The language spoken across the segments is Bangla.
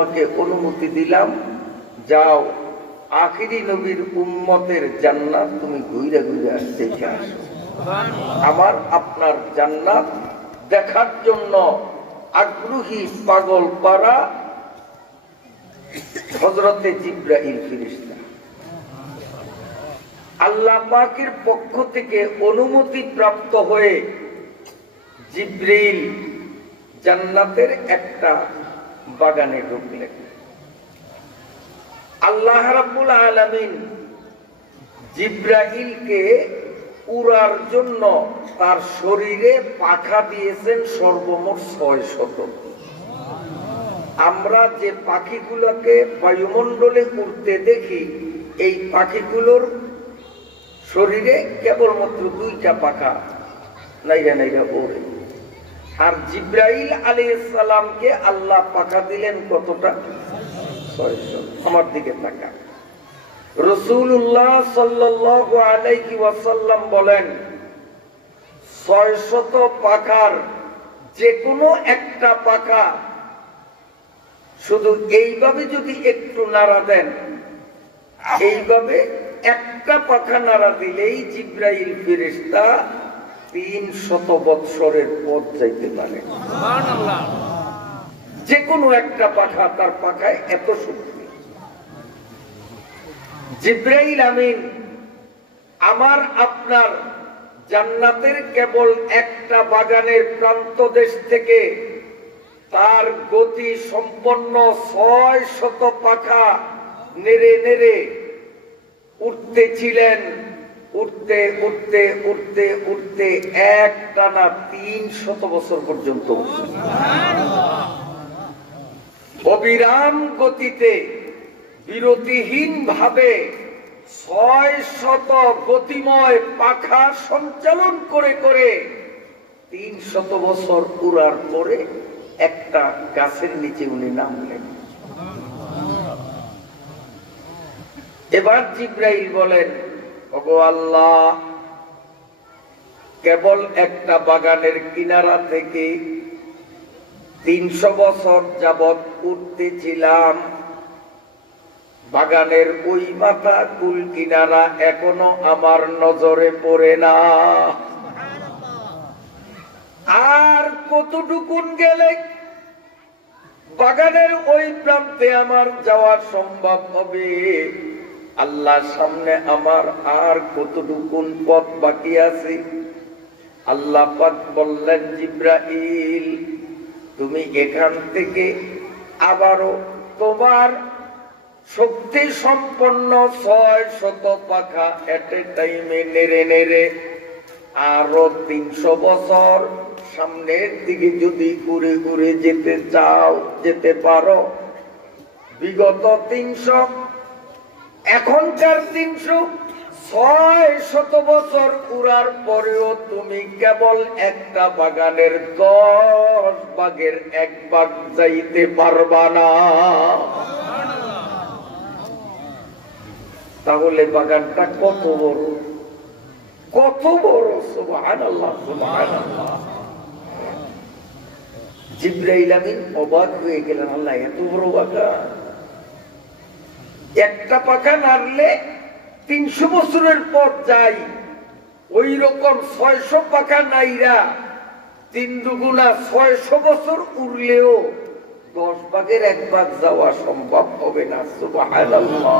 তোমাকে অনুমতি দিলাম, যাও আখিরি নবীর উম্মতের জান্নাত তুমি ঘুরে ঘুরে দেখে আসো। আমার আপনার জান্নাত দেখার জন্য আগ্রহী পাগল পারা হযরতে জিবরাইল ফেরেশতা আল্লাহ পাকের পক্ষ থেকে অনুমতি প্রাপ্ত হয়ে জিবরাইল জান্নাতের একটা বাগানে ঢুকলেন। আল্লাহ রাব্বুল আলামিন জিবরাইলকে উড়ার জন্য তার শরীরে পাখা দিয়েছেন সর্বমোট ৬০০। আমরা যে পাখিগুলোকে বায়ুমণ্ডলে উড়তে দেখি, এই পাখিগুলোর শরীরে কেবলমাত্র ২টা পাখা নাইরা নাইরা ওড়ে। আর জিবরাইল আলাইহিস সালামকে আল্লাহ পাখা দিলেন কতটা? ৬০০। আমার দিকে তাকা। রাসূলুল্লাহ সাল্লাল্লাহু আলাইহি ওয়াসাল্লাম বলেন, ৬০০ পাখার যে কোনো একটা পাখা শুধু এইভাবে যদি একটু নাড়া দেন, এইভাবে একটা পাখা নাড়া দিলেই জিবরাইল ফেরেশতা ৩০০ বৎসরের পথ যাইতে পারে। সুবহানাল্লাহ। যে কোনো একটা পাখা, তার পাখায় এত শক্তি। জিবরাইল আমিন আমার আপনার জান্নাতের কেবল একটা বাগানের প্রান্ত দেশ থেকে তার গতি সম্পন্ন ৬০০ পাখা নেড়ে নেড়ে উঠতেছিলেন। উঠতে উঠতে উঠতে উঠতে একটানা ৩০০ বছর পর্যন্ত অবিরাম গতিতে বিরতিহীন ভাবে ৬০০ গতিময় পাখা সঞ্চালন করে করে ৩০০ বছর উড়ার পরে একটা গাছের নিচে উনি নামলেন। এবার জিবরাইল বলেন, ওগো আল্লাহ, কেবল একটা বাগানের কিনারা থেকে ৩০০ বছর যাবৎ উঠতেছিলাম, বাগানের ওই মাথা কুল কিনারা এখনো আমার নজরে পড়ে না। আর কতটুকুন গেলে বাগানের ওই প্রান্তে আমার যাওয়া সম্ভব হবে? আল্লাহ, সামনে আমার আর কতটুকুন পথ বাকি আছে? আল্লাহ পাক বললেন, জিবরাইল, তুমি এখান থেকে আবারও তোমার শক্তি সম্পন্ন ৬০০ পাখা এট এ টাইমে নেড়ে নেড়ে আরো ৩০০ বছর সামনের দিকে যদি ঘুরে ঘুরে যেতে চাও, যেতে পারো। বিগত ৩০০, এখনকার ৩০০ বছর উড়ার পরেও তুমি কেবল একটা বাগানের ১০ ভাগের ১ ভাগ যাইতে পারবা না। তাহলে বাগানটা কত বড়, কত বড়! সুবহানাল্লাহ, সুবহানাল্লাহ। জিবরাইল আমিন অবাক হয়ে গেলেন, আল্লাহ, এত বড় বাগান! একটা পাখা নাড়লে ৩০০ বছরের পর যাই, ওই রকম ৬০০ পাখা নাইরা ৩ দুগুণা ৬০০ বছর উড়লেও ১০ ভাগের ১ ভাগ যাওয়া সম্ভব হবে না। সুবহানাল্লাহ।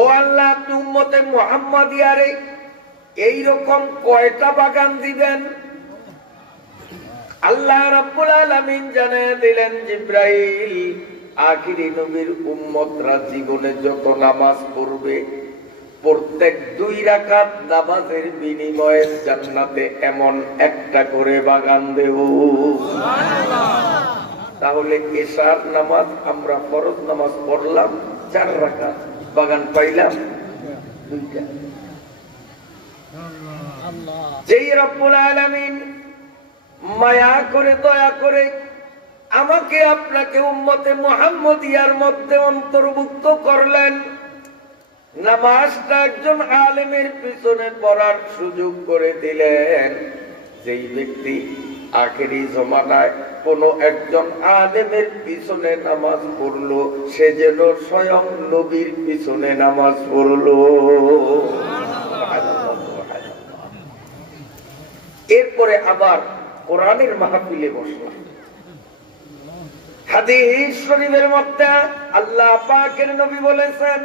ও আল্লাহ, আপনি উম্মতে মুহাম্মাদিয়ারে এইরকম কয়টা বাগান দিবেন? আল্লাহ রাব্বুল আলামিন জানিয়ে দিলেন, জিবরাইল, আখিরি নবীর উম্মতরা জীবনে যত নামাজ পড়বে, প্রত্যেক ২ রাকাত নামাজের বিনিময়ে জান্নাতে এমন একটা করে বাগান দেব। তাহলে এশার নামাজ আমরা ফরজ নামাজ পড়লাম ৪ রাকাত, বাগান পাইলাম ২টা। যেই রব্বুল আলামিন মায়া করে দয়া করে আমাকে আপনাকে উম্মতে মুহাম্মদিয়ার মধ্যে অন্তর্ভুক্ত করলেন, নামাজটা একজন আলেমের পিছনে পড়ার সুযোগ করে দিলেন। যেই ব্যক্তি আখেরি জমানায় কোন একজন আলেমের পিছনে নামাজ পড়লো, সে যেন স্বয়ং নবীর পিছনে নামাজ পড়লো। এরপরে আবার কোরআনের মাহফিলে বসলাম। হাদিস শরীফের মধ্যে আল্লাহ পাকের নবী বলেছেন,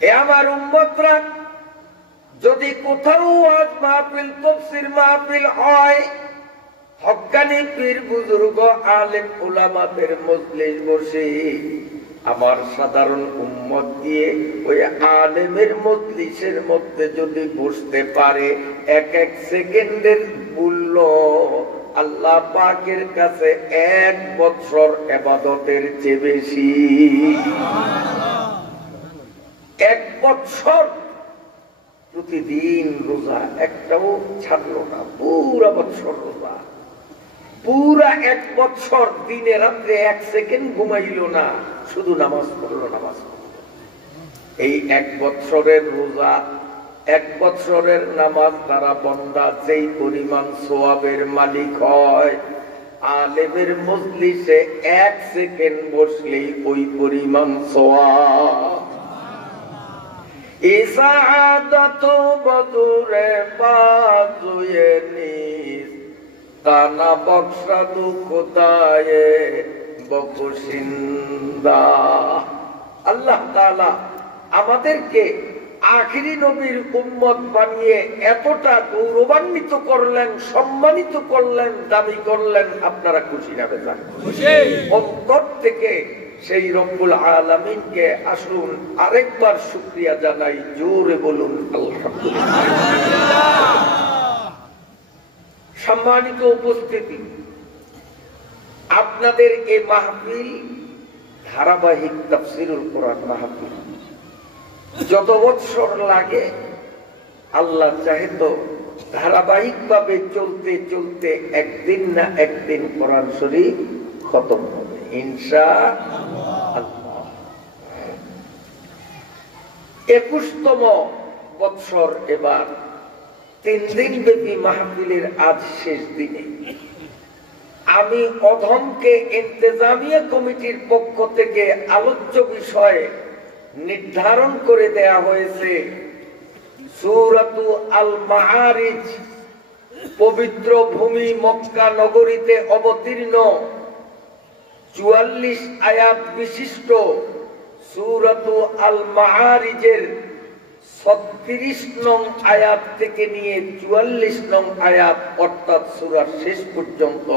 এ আমার উম্মতরা, যদি কোথাও ওয়াজ মাহফিল, তাফসীর মাহফিল হয়, হক্কানি পীর বুজুর্গ আলেম উলামাদের মজলিস বসে, আমার সাধারণ উম্মত দিয়ে ওই আলেমের মজলিসের মধ্যে যদি বসতে পারে, এক এক সেকেন্ডের মূল্য আল্লাহ পাকের কাছে 1 বছর ইবাদতের চেয়ে বেশি। 1 বছর প্রতিদিন রোজা, একটাও ছাড়লো না, পুরা বছর রোজা, পুরা 1 বছর দিনে রাত্রে 1 সেকেন্ড ঘুমাইল না, শুধু নামাজ পড়লো, নামাজ পড়লো। এই 1 বছরের রোজা, 1 বছরের নামাজ দ্বারা বান্দা যেই পরিমাণ সওয়াবের মালিক হয়, আলেমের মজলিসে 1 সেকেন্ড বসলেই ওই পরিমাণ সওয়াব। ইসাআদাত বদুরে বাজুয়ে নিস, তানা বক্সাদু খোদায়ে বকুশিন্দা। আল্লাহ তাআলা আমাদেরকে আখিরি নবীর উম্মত বানিয়ে এতটা গৌরবান্বিত করলেন, সম্মানিত করলেন, দাবি করলেন। আপনারা খুশি না বেজান? অন্তর থেকে সেই রব্বুল আলামিনকে আসুন আরেকবার শুকরিয়া জানাই, জোরে বলুন আলহামদুলিল্লাহ। সম্মানিত উপস্থিতি, আপনাদের এই মাহফিল ধারাবাহিক তাফসীরুল কোরআন মাহফিল। যত বছর লাগে আল্লাহ চাহে তো ধারাবাহিক ভাবে চলতে চলতে একদিন না একদিন কোরআন শরীফ খতম হবে ইনশাআল্লাহ। 21তম বছর এবার 3 দিন ব্যাপী মাহফিলের আজ শেষ দিনে আমি অধমকে ইন্তেজামিয়া কমিটির পক্ষ থেকে আলোচ্য বিষয়ে নির্ধারণ করে দেয়া হয়েছে সূরাতু আল মাআরিজ, পবিত্র ভূমি মক্কা নগরীতে অবতীর্ণ 44 আয়াত বিশিষ্ট সূরাতু আল মাআরিজের 36 নং আয়াত থেকে নিয়ে 44 নং আয়াত, অর্থাৎ সূরার শেষ পর্যন্ত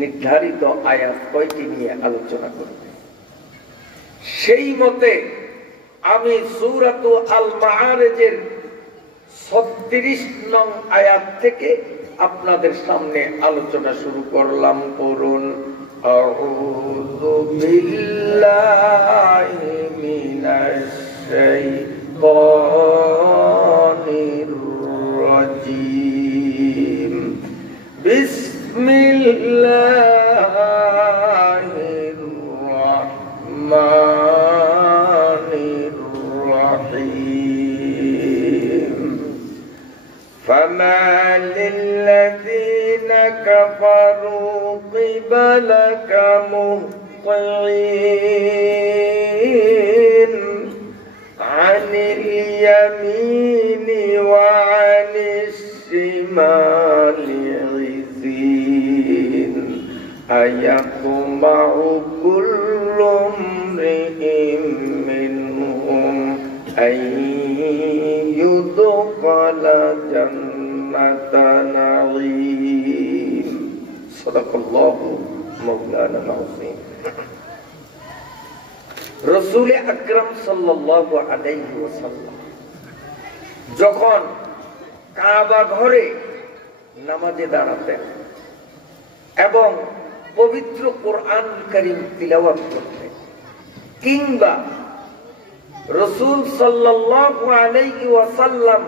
নির্ধারিত আয়াত কয়টি নিয়ে আলোচনা করব। সেই মতে আমি সূরাতু আল মাআরিজের 36 নং আয়াত থেকে আপনাদের সামনে আলোচনা শুরু করলাম। পড়ুন, আউযু বিল্লাহি মিনাশ শাইতানির রাজীম, বিসমিল্লাহির রাহমানির রাহিম। فما للذين كفروا قبلك مهطعين عن اليمين وعن الشمال عزين أيطمع كل امرئ منهم أن يدخل جنة نعيم صدق الله مولانا العظيم। রাসূল আকরাম সাল্লাল্লাহু আলাইহি ওয়াসাল্লাম যখন কাবা ঘরে নামাজে দাঁড়াতেন এবং পবিত্র কোরআন কারীম তিলাওয়াত করতেন, কিংবা রাসূল সাল্লাল্লাহু আলাইহি ওয়াসাল্লাম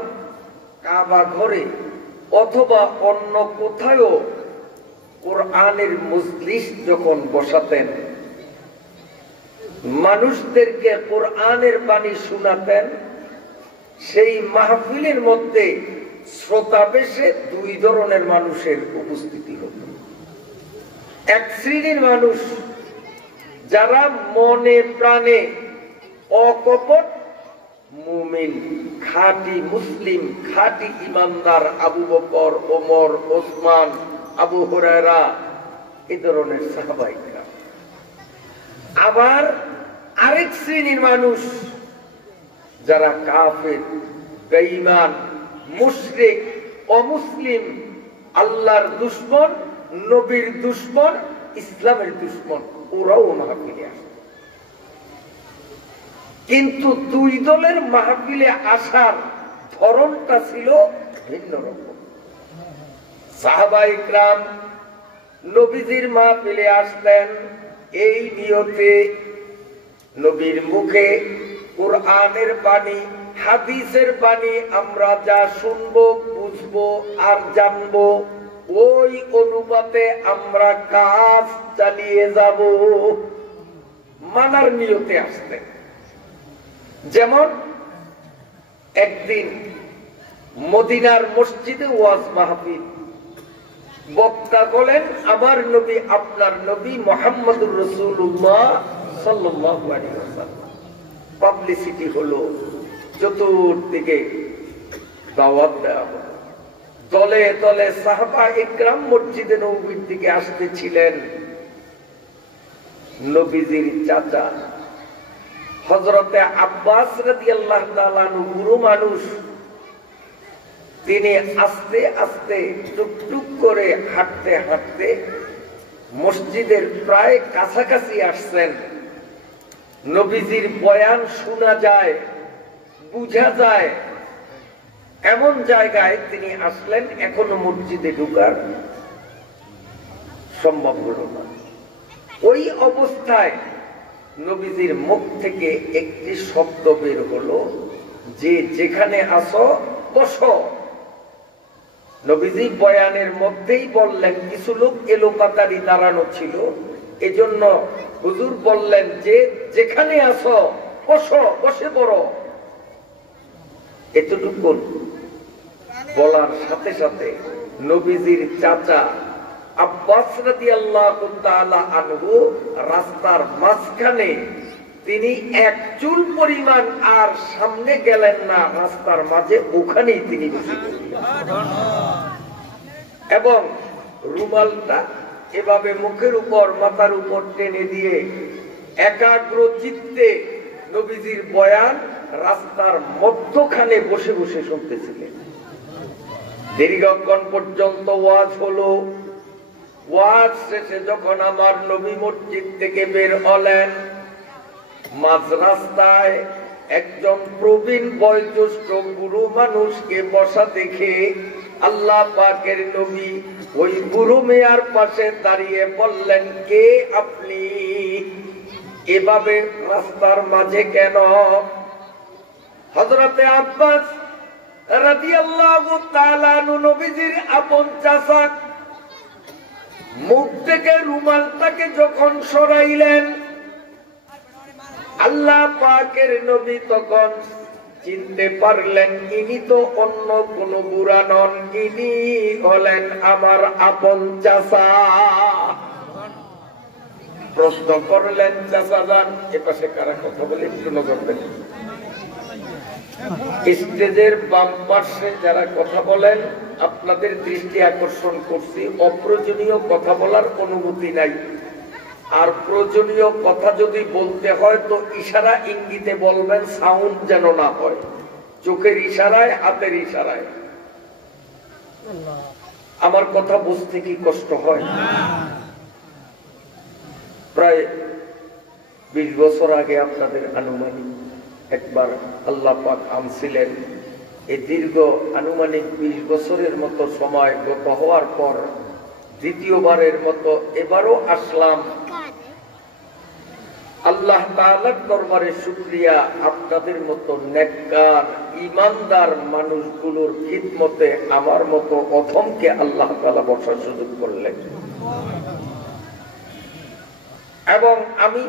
কাবা ঘরে অথবা অন্য কোথাও কোরআনের মজলিস যখন বসাতেন, মানুষদেরকে কোরআনের বাণী শোনাতেন, সেই মাহফিলের মধ্যে শ্রোতা বেশে দুই ধরনের মানুষের উপস্থিতি হতো। এক শ্রেণীর মানুষ যারা মনে প্রাণে অকপট মুমিন, খাঁটি মুসলিম, খাঁটি ইমানদার, আবু বকর, ওমর, ওসমান, আবু হুরায়রা, এই ধরনের সাহাবায়ে কেরাম। আবার আরেক শ্রেণীর মানুষ যারা কাফের, বেঈমান, মুশরিক, অমুসলিম, আল্লাহর দুশমন, নবীর দুশমন, ইসলামের দুশমন, ওরাও মাহফিলে আসে। কিন্তু দুই দলের মাহফিলে আসার ধরনটা ছিল ভিন্ন রকম। সাহাবায়ে কেরাম নবীজির মাহফিলে আসতেন এই নিয়তে নবীর মুখে কোরআনের বাণী, হাদিসের বাণী আমরা যা শুনবো, বুঝবো আর জানবো, ওই অনুপাতে আমরা কাজ চালিয়ে যাব, মানার নিয়তে আসতেন। যেমন একদিন মদিনার মসজিদে ওয়াজ মাহফিল, বক্তা বলেন আমার নবী আপনার নবী মুহাম্মদুর রাসূলুল্লাহ সাল্লাল্লাহু আলাইহি ওয়াসাল্লাম। পাবলিসিটি হলো, চতুর্দিকে দাওয়াত দেওয়া হলো। দলে দলে সাহাবায়ে কেরাম মসজিদে নববীর দিকে আসতেছিলেন। নবীজির চাচা হযরতে আব্বাস রাদিয়াল্লাহু তাআলা আনহু বুড়ো মানুষ, তিনি আস্তে আস্তে টুকটুক করে হাঁটতে হাঁটতে মসজিদের প্রায় কাছাকাছি আসছেন। নবীজির বয়ান শোনা যায়, বুঝা যায়, এমন জায়গায় তিনি আসলেন। এখনো মসজিদে ঢোকার সম্ভব হলো না। ওই অবস্থায় নবীজির মুখ থেকে একটি শব্দ বের হলো যে যেখানে আসো বসো। নবীজি বয়ানের মধ্যেই বললেন, কিছু লোক এলোপাতারি দাঁড়ানো ছিল, এজন্য হুজুর বললেন যে যেখানে আসো বসো, বসে পড়ো। এতটুকু বলার সাথে সাথে নবীজির চাচা আব্বাস রাদিয়াল্লাহু তাআলা আনহু রাস্তার মাঝখানে, তিনি এক চুল পরিমাণ আর সামনে গেলেন না, রাস্তার মাঝে ওখানেই তিনি বসে পড়লেন এবং রুমালটা এভাবে মুখের উপর, মাথার উপর টেনে দিয়ে একাগ্র চিত্তে নবীজির বয়ান রাস্তার মধ্যখানে বসে বসে শুনতেছিলেন। দীর্ঘক্ষণ পর্যন্ত ওয়াজ হলো। ওয়াজ শেষে যখন আমার নবী মসজিদ থেকে বের হলেন, মাঝ রাস্তায় একজন প্রবীণ বয়োজ্যেষ্ঠ বুড়ো মানুষকে বসা দেখে আল্লাহ পাকের নবী ওই বুড়ো মেয়ার পাশে দাঁড়িয়ে বললেন, কে আপনি? এভাবে রাস্তার মাঝে কেন? হযরতে আব্বাস রাদিয়াল্লাহু তাআলা আনহু নবীজির আপন চাচা মুখ থেকে রুমালটাকে যখন সরাইলেন, আল্লাহ পাকের নবী তখন চিনতে পারলেন ইনি তো অন্য কোন বুড়া নন, ইনি হলেন আমার আপন চাচা। প্রশ্ন করলেন, চাচা যান এপাশে কারা কথা বলে একটু নজর দেন। স্টেজের বাম পাশে যারা কথা বলেন, আপনাদের দৃষ্টি আকর্ষণ করছি, অপ্রয়োজনীয় কথা বলার অনুমতি নাই। আর প্রয়োজনীয় কথা যদি বলতে হয় তো ইশারা ইঙ্গিতে বলবেন, সাউন্ড যেন না হয়, চোখের ইশারায়, হাতের ইশারায়। আমার কথা বুঝতে কি কষ্ট হয়? প্রায় 20 বছর আগে আপনাদের আনুমানিক একবার আল্লাহ পাক আনছিলেন। এই দীর্ঘ আনুমানিক 20 বছরের মতো সময় গত হওয়ার পর দ্বিতীয়বারের মতো এবারও আসলাম। আল্লাহ তাআলার দরবারে শুকরিয়া, আপনাদের মতো নেককার ইমানদার মানুষগুলোর খিদমতে আমার মতো অধমকে আল্লাহ তাআলা বসার সুযোগ করলেন। এবং আমি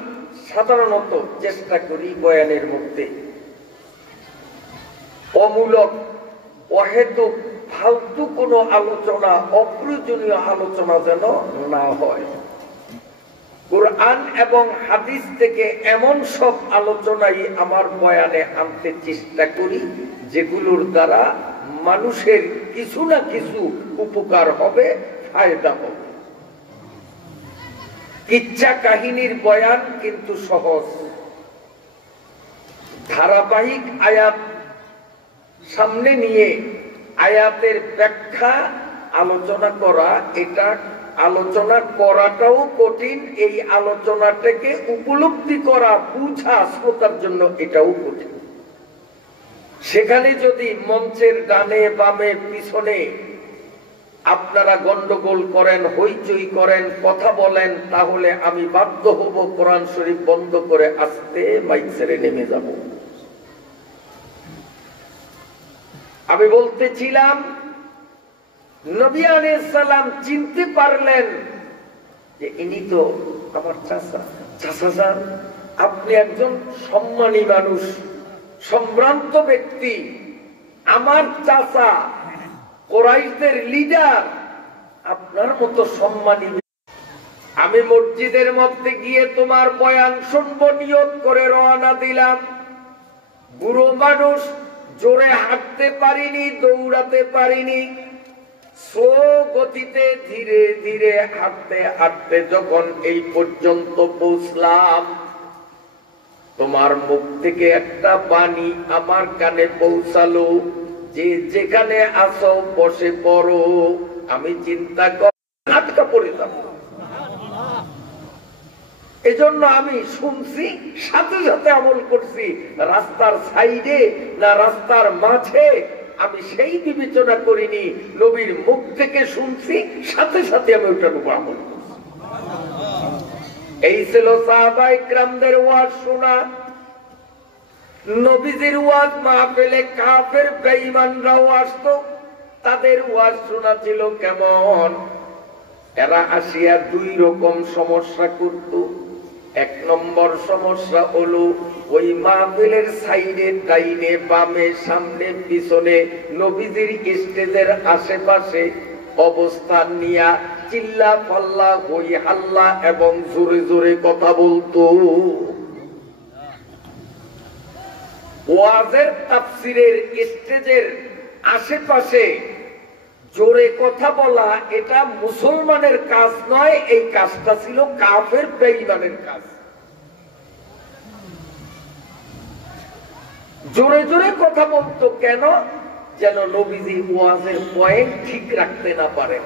সাধারণত চেষ্টা করি বয়ানের মধ্যে অমূলক, অহেতুক ফালতু কোনো আলোচনা, অপ্রয়োজনীয় আলোচনা যেন না হয়। কুরআন এবং হাদিস থেকে এমন সব আলোচনাই আমার বয়ানে আনতে চেষ্টা করি যেগুলোর দ্বারা মানুষের কিছু না কিছু উপকার হবে, ফায়দা হবে। কিচ্ছা কাহিনীর বয়ান কিন্তু সহজ। ধারাবাহিক আয়াত সামনে নিয়ে আয়াতের ব্যাখ্যা আলোচনা করা, এটা আলোচনা করাটাও কঠিন, এই আলোচনাটাকে উপলব্ধি করা, বুঝা শ্রোতার জন্য এটাও কঠিন। সেখানে যদি মঞ্চের ডানে বামে পিছনে আপনারা গন্ডগোল করেন, হইচই করেন, কথা বলেন, তাহলে আমি বাধ্য হব কোরআন শরীফ বন্ধ করে আস্তে মাইক ছেড়ে নেমে যাব। আমি বলতেছিলাম নবী আলাইহিস সালাম চিনতে পারলেন যে ইনি তো আমার চাচা। চাচা যান, আপনি একজন সম্মানী মানুষ, সম্ভ্রান্ত ব্যক্তি, আমার চাচা, কুরাইশদের লিডার, আপনার মতো সম্মানী। আমি মসজিদের মধ্যে গিয়ে তোমার বয়ান শুনবো নিয়ত করে রওনা দিলাম। বুড়ো মানুষ, জোরে হাঁটতে পারিনি, দৌড়াতে পারিনি, স্লো গতিতে ধীরে ধীরে হাঁটতে হাঁটতে যখন এই পর্যন্ত পৌঁছলাম, তোমার মুখ থেকে একটা বাণী আমার কানে পৌঁছালো যে যেখানে আসো বসে পড়ো। আমি চিন্তা কর আটকা পড়ে যাব। এজন্য আমি শুনছি, সাথে সাথে আমল করছি। রাস্তার সাইডে না রাস্তার মাঝে আমি সেই বিবেচনা করিনি, নবীর মুখ থেকে শুনছি, সাথে সাথে আমি ওটার উপর আমল করছি। এই ছিল সাহাবায়ে কিরামদের ওয়াজ শোনা। নবীজির ওয়াজ মাহফিলে কাফের বেঈমানরাও আসতো, তাদের ওয়াজ শোনা ছিল কেমন? এরা আসিয়া দুই রকম সমস্যা করত। এক নম্বর সমস্যা হলো ওই মাহফিলের সাইডে, ডাইনে বামে, সামনে পিছনে, নবীজির স্টেজের আশেপাশে অবস্থান নিয়া চিল্লা পাল্লা, হই হাল্লা এবং জোরে জোরে কথা বলতো। ওয়াজের তাফসিরের স্টেজের আশেপাশে জোরে কথা বলা এটা মুসলমানের কাজ নয়, এই কাজটা ছিল কাফের বেঈমানের কাজ। জোরে জোরে কথা বলতো কেন? যেন নবীজি ওয়াজের পয়েন্ট ঠিক রাখতে না পারেন,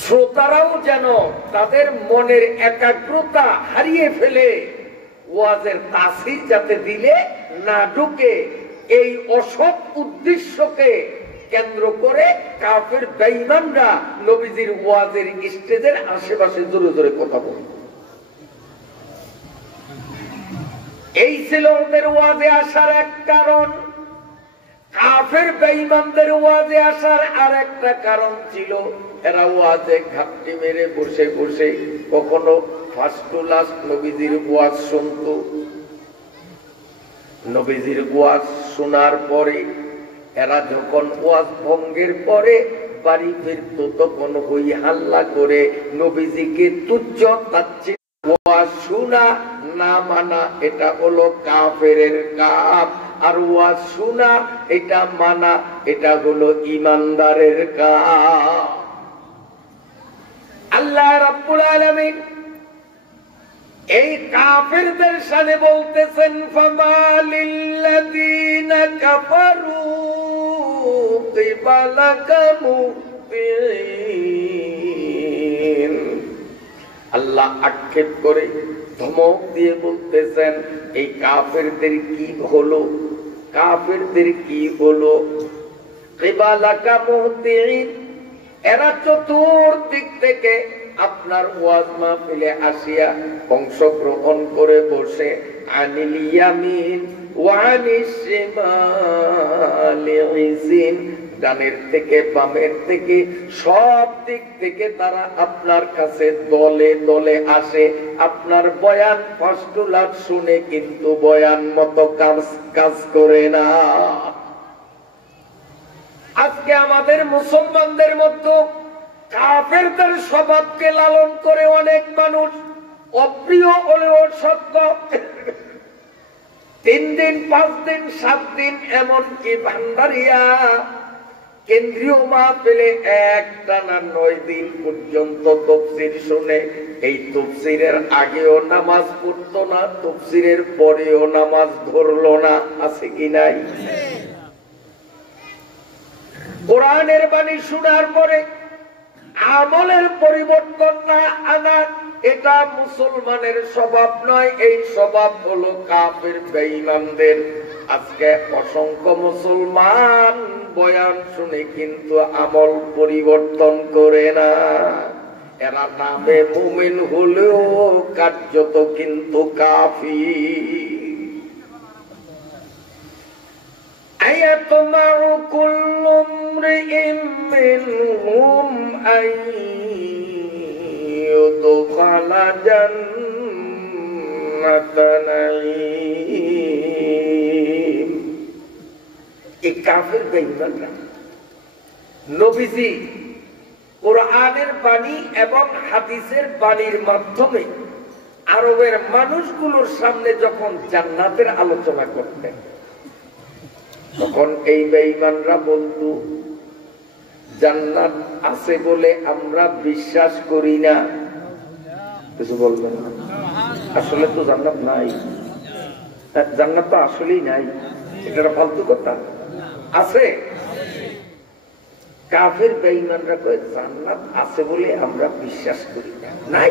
শ্রোতারাও যেন তাদের মনের একাগ্রতা হারিয়ে ফেলে, ওয়াজের তাসির যাতে দিলে না ঢুকে, এই অসৎ উদ্দেশ্যকে কেন্দ্র করে কাফের বেঈমানরা নবীজির ওয়াজের স্টেজের আশেপাশে জোরে জোরে কথা বলত। এই ছিল ওদের ওয়াজে আসার এক কারণ। কাফের বেঈমানদের ওয়াজে আসার আর একটা কারণ ছিল, এরা ওয়াজে ঘাপটি মেরে বসে বসে কখনো ফার্স্ট টু লাস্ট নবীজির ওয়াজ শুনতো। নবীজির ওয়াজ শোনার পরে এরা যখন ওয়াজ ভঙ্গের পরে বাড়ি ফিরত, তখন হই হাল্লা করে নবীজিকে তুচ্ছ তাচ্ছিল্য। ওয়াজ শোনা না মানা এটা হলো কাফেরের কাজ, আর ওয়াজ শোনা এটা মানা এটা হলো ঈমানদারের কাজ। আল্লাহ রাব্বুল আলামিন এই কাফেরদের শানে বলতেছেন, ফামালিল্লাযীনা কাফারু কিবালাকা মুহতিন। আল্লাহ আক্ষেপ করে ধমক দিয়ে বলতেছেন, এই কাফেরদের কি হলো? কাফেরদের কি হলো? কিবালাকা মুহতিন, এরা চতুর্দিক থেকে আপনার ওয়াজ মাহফিলে আসিয়া অংশগ্রহণ করে বসে, আনিল ইয়ামিন ওয়া আনিশ শিমালি ইযিন, ডানের থেকে বামের থেকে সব দিক থেকে তারা আপনার কাছে দলে দলে আসে। আপনার বয়ান ফার্স্ট টু লাস্ট শুনে কিন্তু বয়ান মতো কাজ করে না। আজকে আমাদের মুসলমানদের মধ্যে কাফেরদের স্বভাবকে লালন করে অনেক মানুষ, অপ্রিয় হলেও সত্য, 3 দিন 5 দিন 7 দিন এমনকি ভান্ডারিয়া কেন্দ্রীয় মাহফিলে একটানা 9 দিন পর্যন্ত তাফসীর শুনে, এই তাফসীরের আগেও নামাজ পড়তো না, তাফসীরের পরেও নামাজ ধরলো না। আছে কি নাই? কোরআনের বাণী শোনার পরে আমলের পরিবর্তন না আনা, এটা মুসলমানের স্বভাব নয়, এই স্বভাব হলো কাফের বেঈমানদের। আজকে অসংখ্য মুসলমান বয়ান শুনে কিন্তু আমল পরিবর্তন করে না। এরা নামে মুমিন হলেও কার্যত কিন্তু কাফির। আয়াতমাউ কুল্লু ইমরিইন মিনহুম আন ইউদখালা জান্নাতান নাঈম। এই কাফের বেঈমানরা নবীজি কোরআনের বাণী এবং হাদিসের বাণীর মাধ্যমে আরবের মানুষগুলোর সামনে যখন জান্নাতের আলোচনা করতেন, তখন এই বেঈমানরা বলতো জান্নাত আছে বলে আমরা বিশ্বাস করি না। কিছু বলবেন না? আসলে তো জান্নাত নাই, জান্নাত তো আসলেই নাই, এটা ফালতু কথা। আছে কাফের বেঈমানরা কয় জান্নাত আছে বলে আমরা বিশ্বাস করি না, নাই।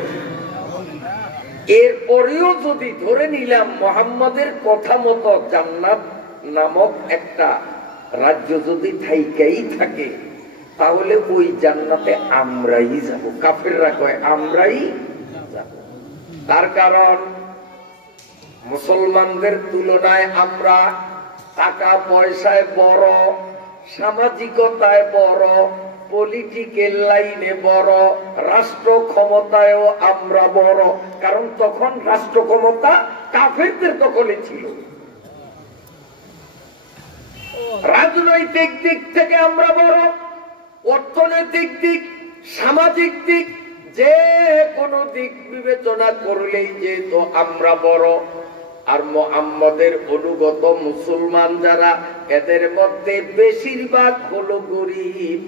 এরপরেও যদি ধরে নিলাম মুহাম্মাদের কথা মতো জান্নাত নামক একটা রাজ্য যদি থাইকাই থাকে, তাহলে ওই জান্নাতে আমরাই যাব। কাফেররা কয় আমরাই যাব। তার কারণ মুসলমানদের তুলনায় আমরা টাকা পয়সায় বড়, সামাজিকতায় বড়, পলিটিক্যাল লাইনে বড়, রাষ্ট্র ক্ষমতায়ও আমরা বড়। কারণ তখন রাষ্ট্র ক্ষমতা কাফেরদের দখলে ছিল। রাজনৈতিক দিক থেকে আমরা বড়, অর্থনৈতিক দিক, সামাজিক দিক, যে কোনো দিক বিবেচনা করলেই যেহেতু আমরা বড়। আর মুহাম্মদের অনুগত মুসলমান যারা, এদের মধ্যে বেশিরভাগ হলো গরিব,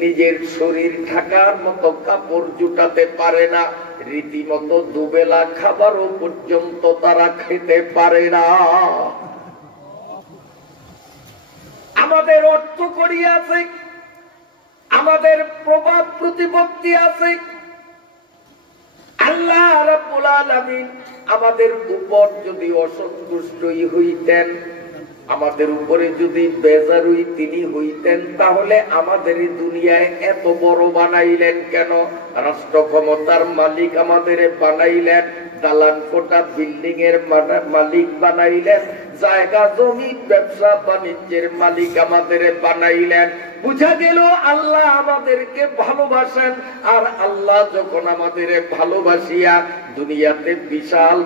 নিজের শরীর ঢাকার মতো কাপড় জুটাতে পারে না, রীতিমতো দুবেলা খাবারও পর্যন্ত তারা খেতে পারে না। আমাদের অর্থ করি আছে, আমাদের প্রভাব প্রতিপত্তি আছে। আল্লাহ রাব্বুল আলামিন আমাদের উপর যদি অসন্তুষ্টই হইতেন, আমাদের উপরে যদি বেজারই তিনি হইতেন, তাহলে আমাদের দুনিয়ায় এত বড় বানাইলেন কেন? রাষ্ট্র ক্ষমতার মালিক আমাদের বানাইলেন, দালান কোটা বিল্ডিং এর মালিক বানাইলেন, জায়গা জমি ব্যবসা বাণিজ্যের মালিক আমাদের বানাইলেন। বুঝা গেল আল্লাহ আমাদেরকে ভালোবাসেন। আর আল্লাহ যখন আমাদের ভালোবাসিয়া দুনিয়াতে বিশাল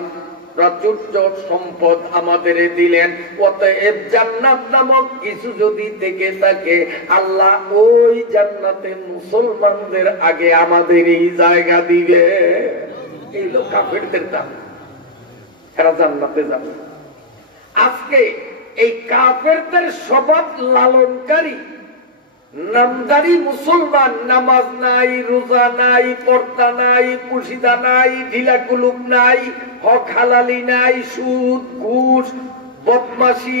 প্রাচুর্য সম্পদ আমাদের দিলেন, অতএব জান্নাত নামক কিছু যদি থেকে থাকে, আল্লাহ ওই জান্নাতে মুসলমানদের আগে আমাদের এই জায়গা দিবে। এই লোক কাফেরদের দাম, এরা জান্নাতে যাবে। আজকে এই কাফেরদের স্বভাব লালনকারী নামদারি মুসলমান, নামাজ নাই, রোজা নাই, পর্দা নাই, পুশিদা নাই, ঢিলা কুলুপ নাই, হক হালালি নাই, সুদ ঘুষ বদমাশি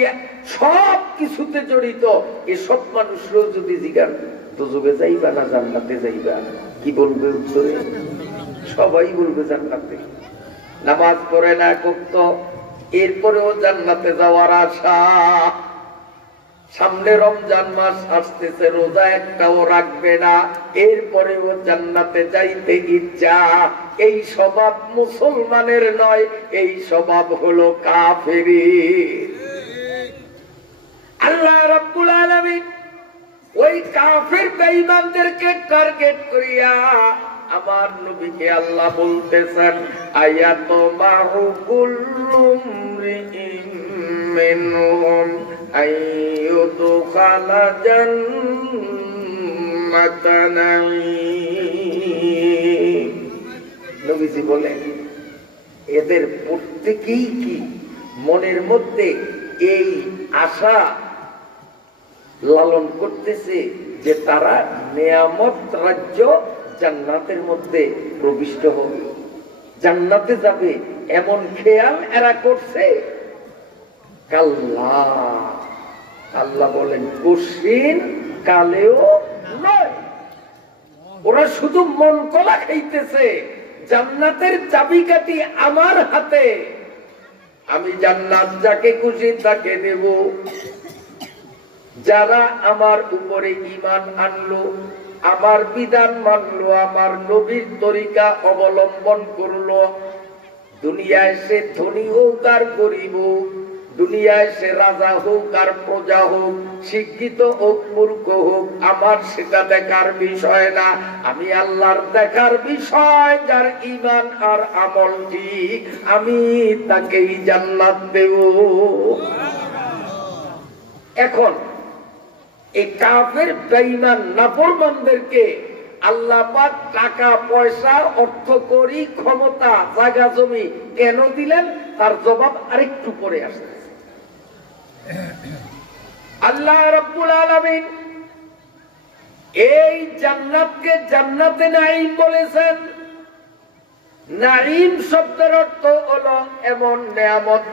সব কিছুতে জড়িত। এসব মানুষরাও যদি জিজ্ঞান দোজখে যাইবা না জান্নাতে যাইবা, কি বলবে উত্তরে? সবাই বলবে জান্নাতে। নামাজ পড়ে না করত, এরপরেও জান্নাতে যাওয়ার আশা। সামনে রমজান মাস আসতেছে, রোজা একটাও রাখবে না, এরপরেও জান্নাতে যাইতে ইচ্ছা। এই স্বভাব মুসলমানের নয়, এই স্বভাব হলো কাফেরের। আল্লাহ রাব্বুল আলামিন ওই কাফের বেঈমানদেরকে টার্গেট করিয়া আমার নবীকে আল্লাহ বলতেছেন, আয়াতমাহু কুল্লু ইমরিইন মিনহুম আইয়ুদখালা জান্নাতান নাঈম। নবীজি বলেন এদের প্রত্যেকেই কি মনের মধ্যে এই আশা লালন করতেছে যে তারা নিয়ামত রাজ্য জান্নাতের মধ্যে প্রবিষ্ট হবে, জান্নাতে যাবে, এমন খেয়াল এরা করছে? কাল্লা, আল্লাহ বলেন কঠিন কালেও নয়। ওরা শুধু মন কলা খাইতেছে, জান্নাতের চাবিকাঠি আমার হাতে, আমি জান্নাত যাকে খুশি তাকে দেব। যারা আমার উপরে ঈমান আনলো, আমার বিধান মানলো, আমার নবীর তরিকা অবলম্বন করলো, দুনিয়ায় সে ধনী হোক আর গরিব হোক, দুনিয়ায় সে রাজা হোক আর প্রজা হোক, শিক্ষিত হোক মূর্খ হোক, আমার সেটা দেখার বিষয় না। আমি আল্লাহর দেখার বিষয় যার ঈমান আর আমল ঠিক, আমি তাকেই জান্নাত দেব। এখন এই কাফের বেঈমান নাফরমানদেরকে আল্লাহ পাক টাকা পয়সা অর্থ করি ক্ষমতা জায়গা জমি কেন দিলেন, তার জবাব আরেকটু পরে আসছে। আল্লাহ রাব্বুল আলামিন এই জান্নাতকে জান্নাতে নাঈম বলেছেন। নাঈম শব্দের অর্থ হলো এমন নিয়ামত